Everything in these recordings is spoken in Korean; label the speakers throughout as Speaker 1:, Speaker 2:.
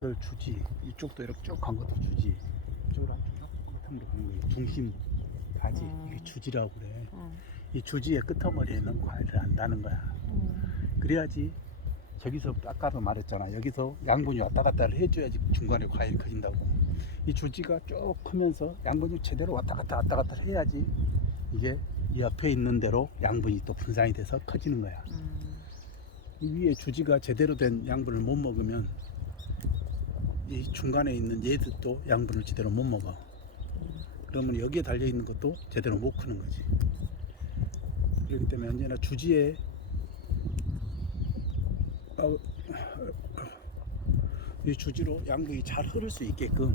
Speaker 1: 를 주지. 이쪽도 이렇게 쭉 간 것도 주지. 이쪽으로 한쪽 끝으로 가는 거예요. 중심 가지.
Speaker 2: 음.
Speaker 1: 이게 주지라고 그래.
Speaker 2: 어.
Speaker 1: 이 주지의 끄트머리에는 과일을 안다는 거야.
Speaker 2: 음.
Speaker 1: 그래야지 저기서 아까도 말했잖아. 여기서 양분이 왔다 갔다를 해줘야지 중간에 과일이 커진다고. 이 주지가 쭉 크면서 양분이 제대로 왔다 갔다 왔다 갔다 해야지 이게 이 옆에 있는 대로 양분이 또 분산이 돼서 커지는 거야.
Speaker 2: 음.
Speaker 1: 이 위에 주지가 제대로 된 양분을 못 먹으면 이 중간에 있는 얘들도 양분을 제대로 못 먹어. 그러면 여기에 달려 있는 것도 제대로 못 크는 거지. 그렇기 때문에 언제나 주지에 아, 이 주지로 양분이 잘 흐를 수 있게끔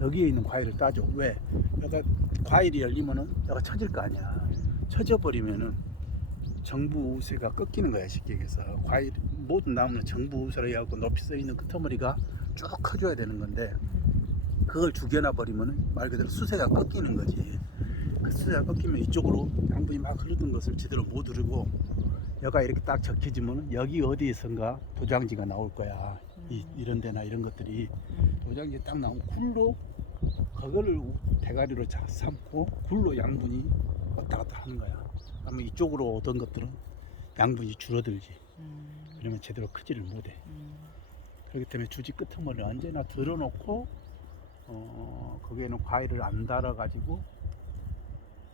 Speaker 1: 여기에 있는 과일을 따줘. 왜? 여기가 과일이 열리면은 여기가 처질 거 아니야. 처져 버리면은 정부 우세가 꺾이는 거야 쉽게 얘기해서 과일 모든 나무는 정부 우세로 해갖고 높이 써 있는 끄트머리가 쭉 커줘야 되는 건데 그걸 죽여놔 버리면 말 그대로 수세가 꺾이는 거지. 그 수세가 꺾이면 이쪽으로 양분이 막 흐르던 것을 제대로 못 흐르고 여가 이렇게 딱 적혀지면 여기 어디에선가 도장지가 나올 거야. 이, 이런 데나 이런 것들이.
Speaker 2: 음.
Speaker 1: 도장지 딱 나오면 굴로 그거를 우- 대가리로 자 삼고 굴로 양분이 왔다 갔다 하는 거야. 그러면 이쪽으로 오던 것들은 양분이 줄어들지
Speaker 2: 음.
Speaker 1: 그러면 제대로 크지를 못해
Speaker 2: 음.
Speaker 1: 그렇기 때문에 주지 끄트머리를 언제나 들어놓고 어 거기에는 과일을 안 달아 가지고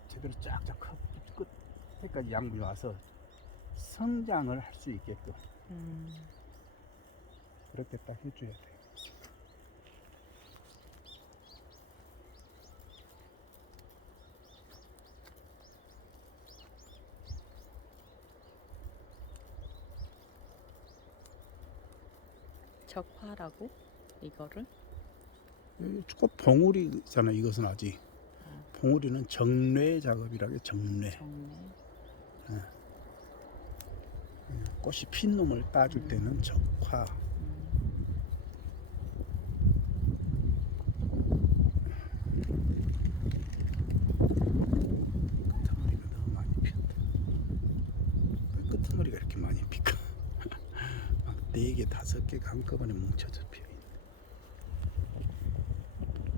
Speaker 1: 제대로 쫙쫙 커- 끝에까지 양분이 와서 성장을 할 수 있게끔
Speaker 2: 음.
Speaker 1: 그렇게 딱 해줘야 돼.
Speaker 2: 적화라고? 이거를?
Speaker 1: 곧 봉우리잖아 이것은 아직.
Speaker 2: 어.
Speaker 1: 봉우리는 정례 작업이라고 해 정례
Speaker 2: 정리.
Speaker 1: 꽃이 핀 놈을 따줄 때는 적화.
Speaker 2: 음.
Speaker 1: 끄트머리가 너무 많이 피었다. 왜 끄트머리가 이렇게 많이 피까 막네개 다섯 개가 한꺼번에 뭉쳐져 피어